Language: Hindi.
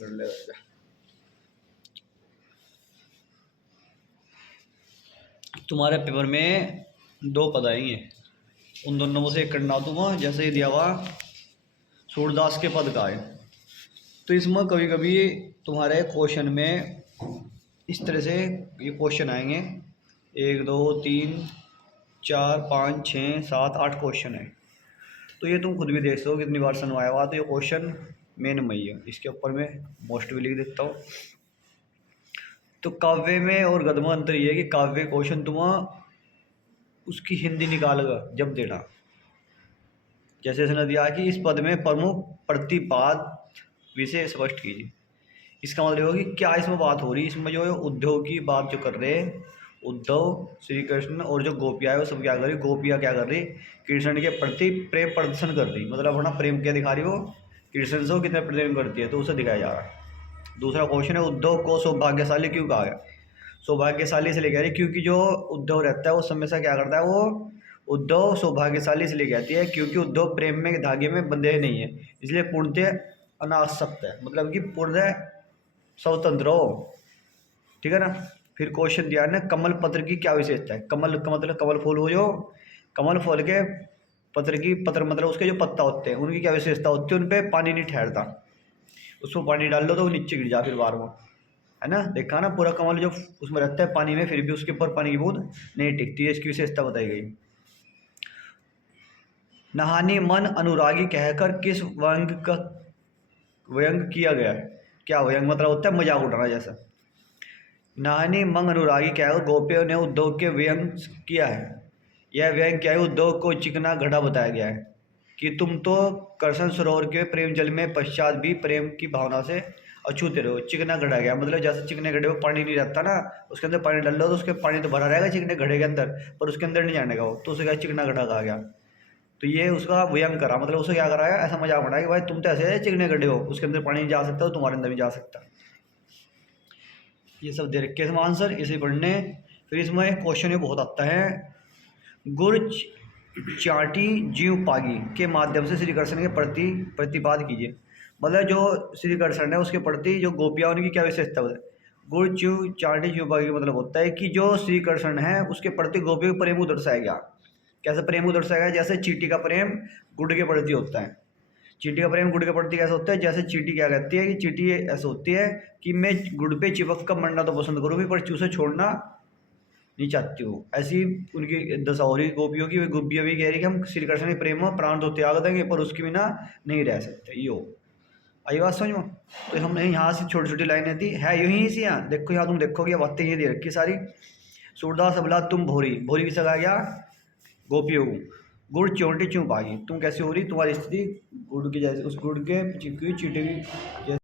कर लेगा। तुम्हारे पेपर में 2 पद आएंगे, उन दोनों में से एक करना दूंगा। जैसे ही दिया हुआ सूरदास के पद का है, तो इसमें कभी कभी तुम्हारे क्वेश्चन में इस तरह से ये क्वेश्चन आएंगे। 1 2 3 4 5 6 7 8 क्वेश्चन है। तो ये तुम खुद भी देख सकते हो कितनी बार सुनवाया हुआ। तो ये क्वेश्चन मेन में ही है, इसके ऊपर मैं मोस्ट भी लिख देता हूँ। तो काव्य में और गद्य में अंतर ये है कि काव्य क्वेश्चन तुम उसकी हिंदी निकाल जब देना, जैसे इसने दिया कि इस पद में प्रमुख प्रतिपाद विषय स्पष्ट कीजिए। इसका मतलब होगा कि क्या इसमें बात हो रही है। इसमें जो है उद्धव की बात जो कर रहे हैं, उद्धव श्री कृष्ण और जो गोपियाँ है वो सब क्या कर रही, गोपियाँ क्या कर रही, कृष्ण के प्रति प्रेम प्रदर्शन कर रही, मतलब अपना प्रेम क्या दिखा रही हो, कृष्ण से वो कितना प्रेम करती है, तो उसे दिखाया जा रहा है। दूसरा क्वेश्चन है उद्धव को सौभाग्यशाली क्यों कहा गया। सौभाग्यशाली इसलिए कह रही क्योंकि जो उद्धव रहता है वो हमेशा क्या करता है, वो उद्धव सौभाग्यशाली इसलिए कहती है क्योंकि उद्धव प्रेम में धागे में बंधे नहीं है, इसलिए पूर्णतः अनासक्त है, मतलब कि पूर्ण स्वतंत्र हो। ठीक है ना। फिर क्वेश्चन दिया है ना, कमल पत्र की क्या विशेषता है। कमल का मतलब कमल फूल हो, जो कमल फूल के पत्र की, पत्र मतलब उसके जो पत्ता होते हैं उनकी क्या विशेषता होती है, उन पर पानी नहीं ठहरता। उसमें पानी डाल दो तो वो नीचे गिर जा फिर बार वो, है ना। देखा ना, पूरा कमल जो उसमें रहता है पानी में, फिर भी उसके ऊपर पानी की बूंद नहीं टिकती है, इसकी विशेषता बताई गई। नहानी मन अनुरागी कहकर किस व्यंग का व्यंग किया गया है। क्या व्यंग मतलब होता है मजाक उड़ाना जैसा। नहानी मंग अनुरागी कहकर गोपियों ने उद्धव के व्यंग किया है। यह व्यंग क्या है, उद्धव को चिकना घड़ा बताया गया है कि तुम तो कृष्ण सरोवर के प्रेम जल में पश्चात भी प्रेम की भावना से अछूते रहो। चिकना घड़ा गया मतलब जैसे चिकने घड़े में पानी नहीं रहता ना, उसके अंदर पानी डाल लो तो उसके पानी तो भरा रहेगा चिकने घड़े के अंदर, पर उसके अंदर नहीं जाने का वो, तो उसे क्या चिकना घड़ा कहा गया। तो ये उसका व्यंग करा, मतलब उसे क्या कराया, ऐसा मजाक बनाया कि भाई तुम तो ऐसे चिकने घड़े हो, उसके अंदर पानी नहीं जा सकता तो तुम्हारे अंदर भी जा सकता। ये सब दे रखे इसमें आंसर, इसे पढ़ने। फिर इसमें क्वेश्चन ये बहुत आता है, गुड़ चाटी जीव पागी के माध्यम से श्री कृष्ण के प्रति प्रतिपाद कीजिए। मतलब जो श्री कृष्ण है उसके प्रति जो गोपियाँ उनकी क्या विशेषता है। गुड़ चीव चाटी जीव पागी मतलब होता है कि जो श्री कृष्ण है उसके प्रति गोपियों का प्रेम को दर्शाया गया। कैसे प्रेम को दर्शाया गया, जैसे चींटी का प्रेम गुड़ के प्रति होता है। चींटी का प्रेम गुड़ के प्रति कैसा होता है, जैसे चींटी क्या कहती है कि चींटी ऐसा होती है कि मैं गुड़ पे चिपक कर मरना तो पसंद करूँगी पर चूसे छोड़ना नहीं चाहती हूँ। ऐसी उनकी दशा हो रही गोपियों की। गोपियाँ भी कह रही कि हम श्री कृष्ण के प्रेम में प्राण तो त्याग देंगे पर उसके बिना नहीं रह सकते। यो आई बात समझ में। तो हमने यहाँ से छोटी छोटी लाइनें दी है यूं ही सी, यहाँ देखो, यहाँ तुम देखोगे बातें ये दे रखी सारी। सूरदास अबला तुम भोरी, भोरी किसे कहा गया, गोपियों को। गुड़ चोटी चूं पागी, तुम कैसी हो रही, तुम्हारी स्थिति गुड़ की जैसे, उस गुड़ के चिपकी हुई चींटी की